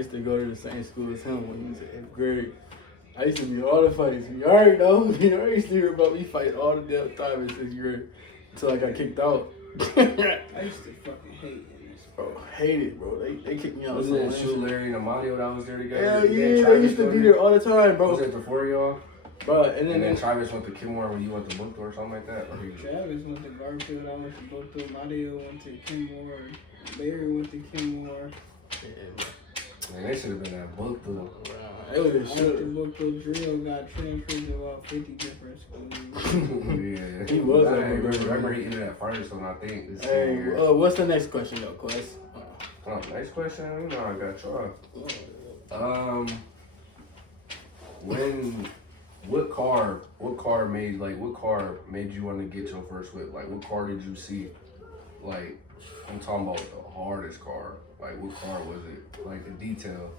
used to go to the same school as him when he was in 8th grade. I used to be all the fights. You already know. You know, I used to hear about me fight all the damn time in 6th grade until I got kicked out. I used to fucking hate this. Bro, hate it, bro. They kicked me out. Was it Shoot Larry and Amadio that was there together? Hell yeah, they used to be there all the time, bro. Was it before y'all? Bro, and then Travis went to Kenmore when you went to Bookto or something like that? Or Travis went to Garfield, I went to Bookto, Amadio went to Kenmore, Larry went to Kenmore. Man, they should have been at Bookto. It was a I shit. went to Bookto. Drill got transferred to about 50 different schools. Yeah. He was I at remember he ended at Firestone, I think. Hey, what's the next question, though, Quest? Next question, you know I got y'all. What car made you want to get your first whip? Like, what car did you see? Like, I'm talking about the hardest car. Like, what car was it? Like, the detail.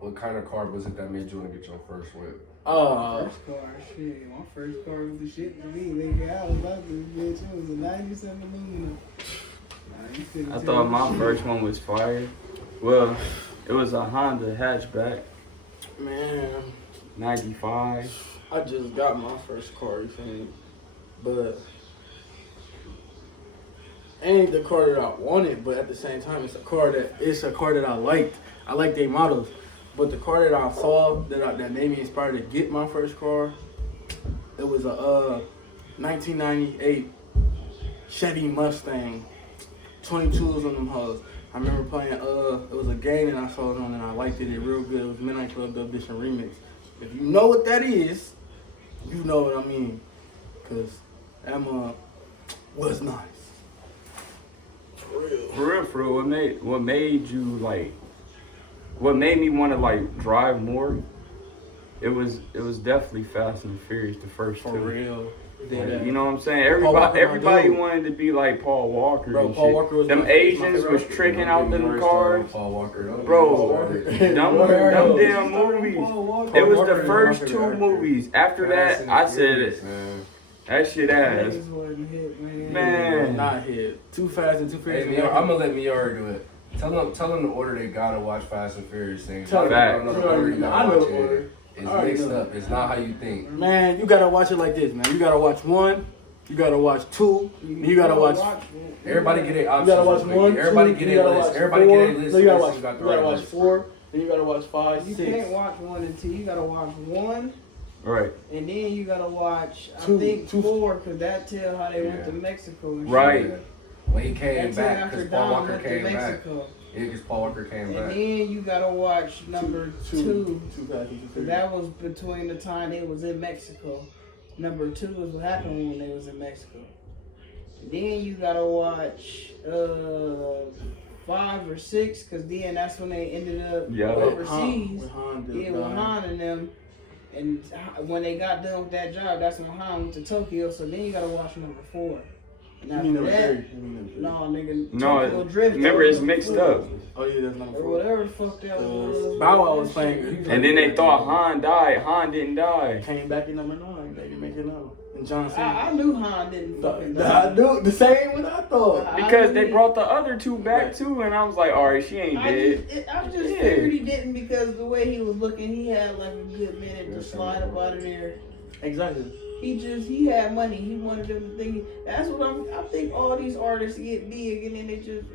What kind of car was it that made you want to get your first whip? First car, shit. My first car was the shit to me. Nigga, I was about this bitch. It was a 97 aluminum. I thought my first one was fire. Well, it was a Honda hatchback. Man. 95. I just got my first car, you feel me? But it ain't the car that I wanted, but at the same time, it's a car that I liked. I like their models. But the car that I saw that made me inspired to get my first car, it was a 1998 Chevy Mustang, 22s on them hoes. I remember playing, it was a game and I saw it on and I liked it real good. It was Midnight Club Dub Edition Remix. If you know what that is, you know what I mean. Cause Emma was nice. For real, what made you like, what made me want to like drive more, it was definitely Fast and Furious, the first two. For real. Like, you know what I'm saying? Everybody wanted to be like Paul Walker. Bro, and Paul shit. Walker was them Asians was tricking out them cars. Paul Walker. Bro, them damn movies. It was the first two movies. After that, I said it. That shit ass. Man. Not hit. Too Fast and Too Furious. Hey, I'm gonna let Miara do it. Tell them the order they gotta watch Fast and Furious things. Tell them the order you gotta watch the order. It's mixed up. It's not how you think. Man, you gotta watch it like this, man. You gotta watch 1, you gotta watch 2, you gotta watch. Everybody get their options. You gotta watch 1, Everybody get their list. Everybody get their list. You gotta watch 4, then you gotta watch 5, 6. You can't watch 1 and 2. You gotta watch 1. Right. And then you gotta watch, I 2, think 4, because that tell how they went to Mexico. And right. Shit. When he came back, because Paul Walker came back. Mexico. Yeah, because Paul Walker came back. And then you gotta watch number 2. That was between the time they was in Mexico. Number 2 was what happened when they was in Mexico. And then you gotta watch 5 or 6, because then that's when they ended up overseas. With Han and them. And when they got done with that job, that's when Han went to Tokyo. So then you gotta watch number 4. And after that, no, nigga, Tokyo Drift. Remember, it's mixed up. Oh yeah, that's number 4. Or whatever the fuck that was. Bow Wow was playing. And then they thought Han died. Han didn't die. Came back in number 9, baby, make it know. And John Cena. I knew Han didn't fucking die. I knew the same what I thought. Because they brought the other 2 back too, and I was like, alright, she ain't dead. I just figured he didn't, because the way he was looking, he had like a good minute to slide up out of there. Exactly. He had money. He wanted them to think. That's what I think all these artists get big, and then they just,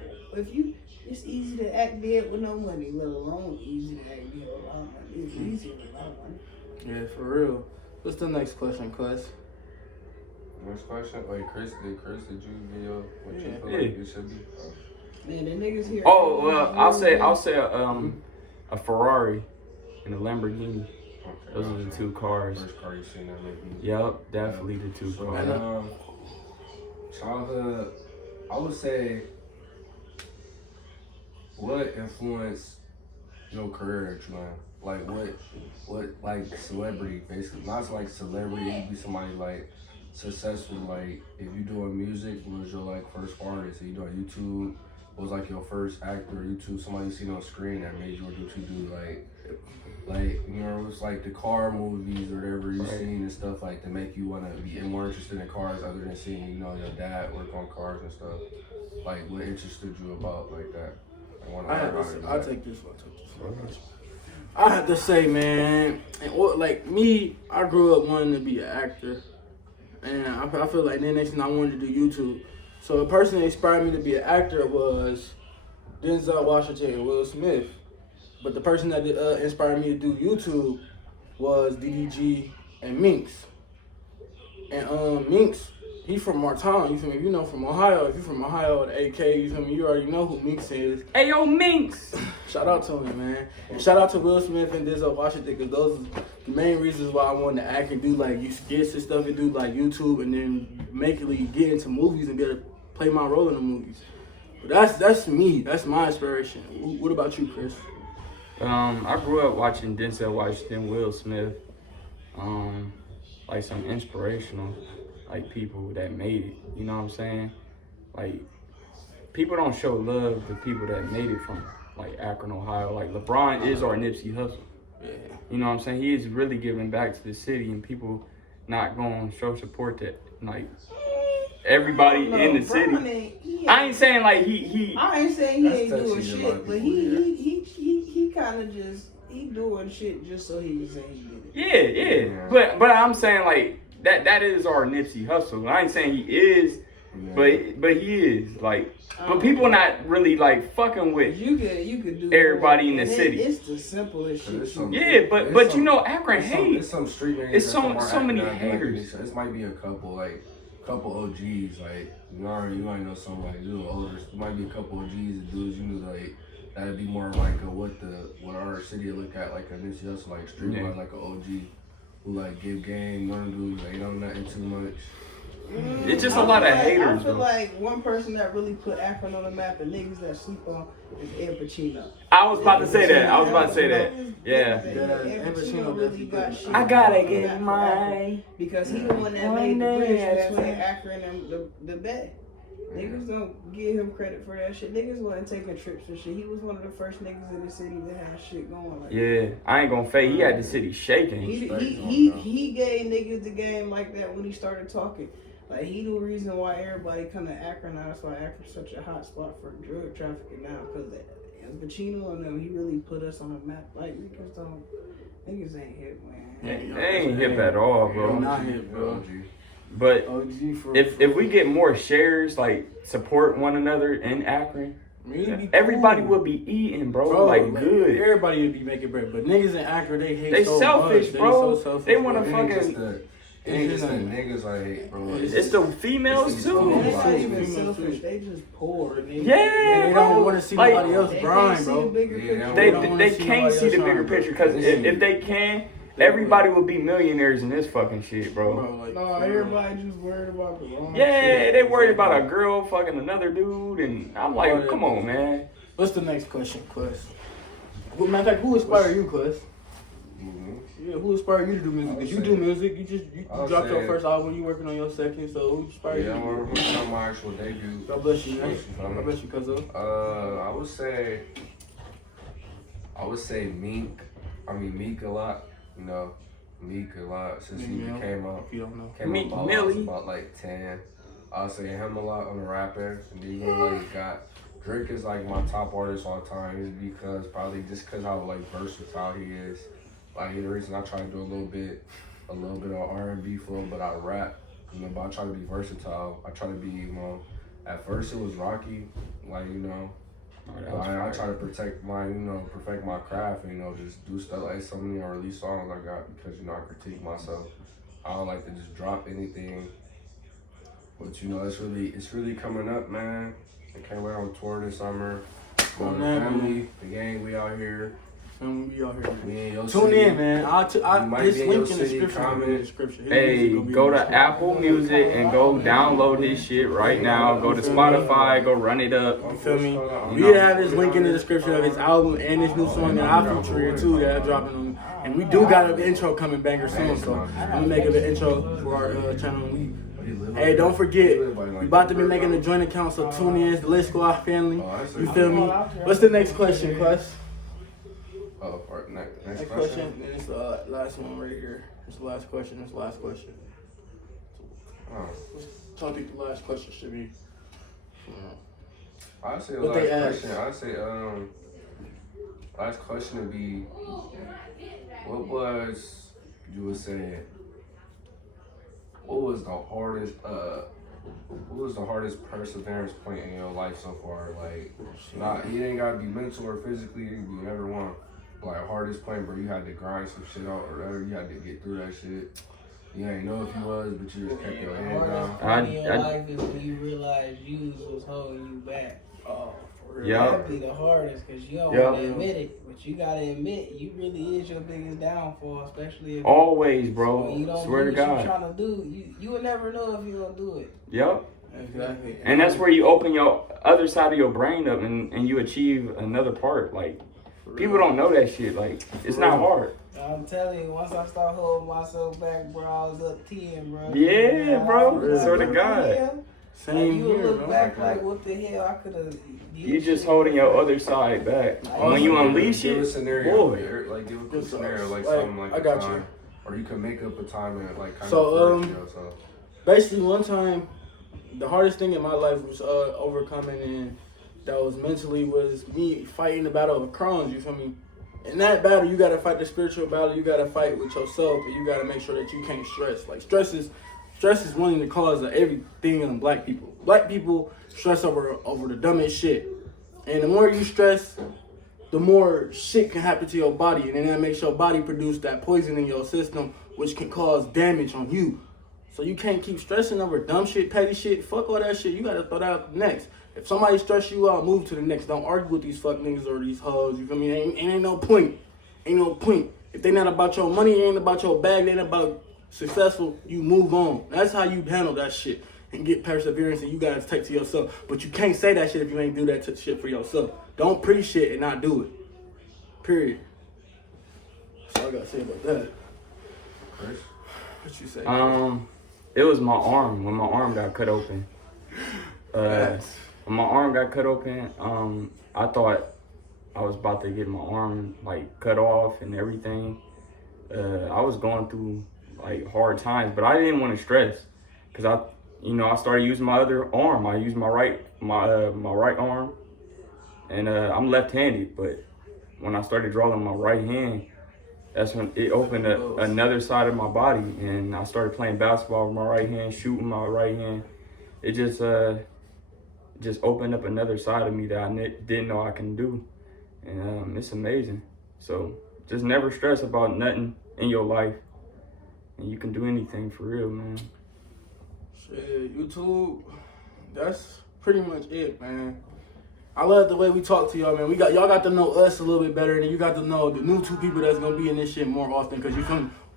it's easy to act dead with no money, let alone easy to act dead with a lot of money. It's easy with a lot of money. Yeah, for real. What's the next question, Quest? Next question? Wait, Chris, did you give your what you feel like it should be? Man, the niggas here. Oh well, I'll say a Ferrari and a Lamborghini. Okay, Those are the 2 cars. First car you seen that maybe. Yep, definitely the 2 cars. Childhood, I would say, what influenced your career, man? Like what like celebrity, basically. Not like celebrity, you be somebody like successful. Like if you doing music, what was your like first artist? If you doing YouTube, what was like your first actor? YouTube, somebody you seen on screen that made you want to do like you know, it was like the car movies or whatever you seen and stuff like to make you want to be more interested in cars other than seeing, you know, your dad work on cars and stuff. Like what interested you about like that? I'll take this one. I have to say, man, like me, I grew up wanting to be an actor, and I feel like the next thing I wanted to do YouTube. So the person that inspired me to be an actor was Denzel Washington and Will Smith. But the person that inspired me to do YouTube was DDG and Minx. And Minx, he from Martown, you feel me? If you know from Ohio, if you from Ohio, the AK, you feel me? You already know who Minx is. Hey, yo, Minx! Shout out to him, man. And shout out to Will Smith and Denzel Washington, because those are the main reasons why I wanted to act and do like skits and stuff and do like YouTube and then make get into movies and be able to play my role in the movies. But that's me. That's my inspiration. What about you, Chris? I grew up watching Denzel Washington, Will Smith, like some inspirational, like people that made it. You know what I'm saying? Like people don't show love to people that made it from like Akron, Ohio. Like LeBron is our Nipsey Hussle. Yeah. You know what I'm saying? He is really giving back to the city, and people not going to show support that like everybody in the city. I ain't saying like he. I ain't saying he ain't doing shit, but he kind of just doing shit just so he can say he did it. Yeah. But I'm saying like that is our Nipsey Hussle. I ain't saying he is, but he is like. But people not really like fucking with you could do everybody in the city. It's the simplest shit. Yeah, but you know Akron hate. It's some street niggas. It's so many haters. This might be a couple OGs, like you already know some like little older. There might be a couple OGs and dudes you know like that'd be more like what our city look at like a Nipsey Hussle like street like an OG who like give game, learn dudes like don't nothing too much. It's just a lot of haters. I feel like one person that really put Akron on the map and niggas that sleep on is Pt2. I was about to say that. Yeah. Ed Pacino really got shit. I gotta get mine. Because he the one that made the bridge between Akron and the Bay. Niggas don't give him credit for that shit. Niggas wasn't taking trips and shit. He was one of the first niggas in the city that had shit going. Like I ain't gonna fake. He had the city shaking. He gave niggas the game like that when he started talking. Like he the reason why everybody come to Akron now. That's why Akron's such a hot spot for drug trafficking now. Cause Pacino and them, he really put us on the map. Like niggas ain't hip, man. They ain't hip at all, bro. Not hip, bro. But if we get more shares, like support one another in Akron, everybody will be eating, bro. Like good. Everybody would be making bread, but niggas in Akron they so selfish, much. bro. They so selfish. They want to fucking. It ain't just the niggas I hate, bro. It's the females too. They're not even selfish. They just poor. They don't want to see nobody else grind, bro. They can't see the bigger picture because if they can, everybody will be millionaires in this fucking shit, bro. No, everybody just worried about the wrong shit. They worried about a girl fucking another dude, and I'm like, come on, man. What's the next question, Quest? Well, matter of fact, who inspired you, Quest? Yeah, who inspired you to do music? Because you do music. You dropped your first album. You working on your second. So who inspired you? Yeah, I'm working on my actual debut. God bless you, man. God bless you, cuz. I would say Meek. I mean Meek a lot. You know, Meek a lot since he came out. If you don't know, Meek Millie about like 10. I'll say him a lot on the rapper. And even like got Drake is like my top artist all time. Is because probably just because how like versatile he is. Like the reason I try to do a little bit of R&B flow, but I rap, you know. But I try to be versatile. I try to be, you know. At first it was rocky, like you know. I try to perfect my craft, and, you know, just do stuff like so many unreleased songs I got because you know I critique myself. I don't like to just drop anything. But you know it's really coming up, man. I can't wait on tour this summer. Going to family, the gang, we out here. We out here. Tune in, man. This link in the description. Hey, go to Apple Music and go download his shit right now. Go to Spotify, go run it up. You feel me? We have his link in the description of his album and his new song that I feature here too that I'm dropping on. And we do got an intro coming banger soon, so I'm gonna make an intro for our channel. Hey, don't forget, we about to be making a joint account, so tune in. It's the Lit Squad family. You feel me? What's the next question, Quest? Next question. And it's the last one right here. It's the last question. Tell me the last question should be. I say what they ask. I say last question would be, what was you were saying? What was the hardest perseverance point in your life so far? Like, it ain't gotta be mental or physically. It can be whatever one. Like, hardest point, bro. You had to grind some shit out, or whatever. You had to get through that shit. You ain't know if you was, but you just kept your head down. The hardest point in your life is when you realize you was holding you back. Oh, for real. Yeah. That'd be the hardest, because you don't want to admit it, but you gotta admit you really is your biggest downfall, especially if always, bro. you don't Swear do to what God. you're trying to do. You will never know if you don't do it. Yep. Exactly. And that's where you open your other side of your brain up and you achieve another part. Like, people don't know that shit. Like, it's not hard. I'm telling you, once I start holding myself back, bro, I was up 10, bro. Yeah, bro. Swear to God. Same you here, look bro. back like, what the hell? I could have. You just holding your other side back. When you unleash give a it, scenario, boy. like give a quick scenario, like Like, something like I a got time, you. or you can make up a time and like kind So, of yourself. Basically, one time, the hardest thing in my life was overcoming, and that was mentally, was me fighting the battle of Crohn's. You feel me? In that battle, you gotta fight the spiritual battle. You gotta fight with yourself, and you gotta make sure that you can't stress. Like, stress is one of the cause of everything in black people. Black people stress over the dumbest shit, and the more you stress, the more shit can happen to your body, and then that makes your body produce that poison in your system, which can cause damage on you. So you can't keep stressing over dumb shit, petty shit. Fuck all that shit. You gotta throw that out next. If somebody stress you out, move to the next. Don't argue with these fuck niggas or these hoes. You feel me? Ain't no point. Ain't no point. If they not about your money, it ain't about your bag, they ain't about successful, you move on. That's how you handle that shit and get perseverance, and you guys take to yourself. But you can't say that shit if you ain't do that shit for yourself. Don't preach shit and not do it. Period. That's all I gotta say about that. Chris? What you say? It was my arm when my arm got cut open. When my arm got cut open, I thought I was about to get my arm like cut off and everything. I was going through like hard times, but I didn't want to stress because I started using my other arm. I used my right arm, and I'm left-handed. But when I started drawing my right hand, that's when it opened up another side of my body, and I started playing basketball with my right hand, shooting my right hand. It just opened up another side of me that I didn't know I can do, and it's amazing. So just never stress about nothing in your life, and you can do anything for real, man. Shit, YouTube, that's pretty much it, man. I love the way we talk to y'all, man. Y'all got to know us a little bit better, and you got to know the new two people that's gonna be in this shit more often. Cause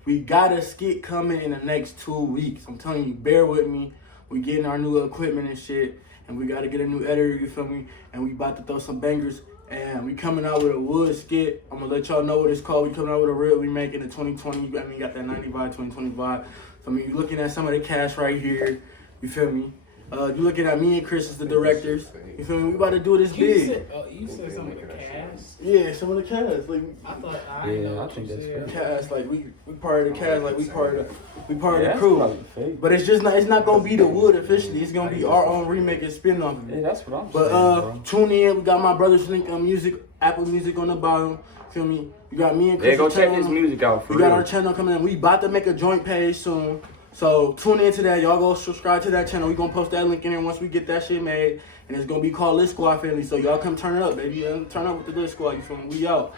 we got a skit coming in the next 2 weeks. I'm telling you, bear with me. We getting our new equipment and shit, and we gotta get a new editor. You feel me? And we about to throw some bangers. And we coming out with a wood skit. I'm gonna let y'all know what it's called. We coming out with a real remake in the 2020. I mean, you got that 95, 2025. So I mean, you looking at some of the cast right here. You feel me? You looking at me and Chris as the directors. You feel me? We about to do this big. You said some of the cast? Yeah, some of the cast. Like, I think that's fair. Cast, like we part of the cast, like we part of the crew. But it's not gonna be the wood officially. It's gonna be our own remake and spin off of it. Yeah, that's what I'm saying. But tune in. We got my brother's link on music, Apple Music on the bottom. Feel me? You got me and Chris. Yeah, go check his music out for real. We got our channel coming in. We about to make a joint page soon. So tune into that. Y'all go subscribe to that channel. We gonna post that link in there once we get that shit made. And it's gonna be called Lit Squad Family. So y'all come turn it up, baby. Turn up with the Lit Squad. You feel me? We out.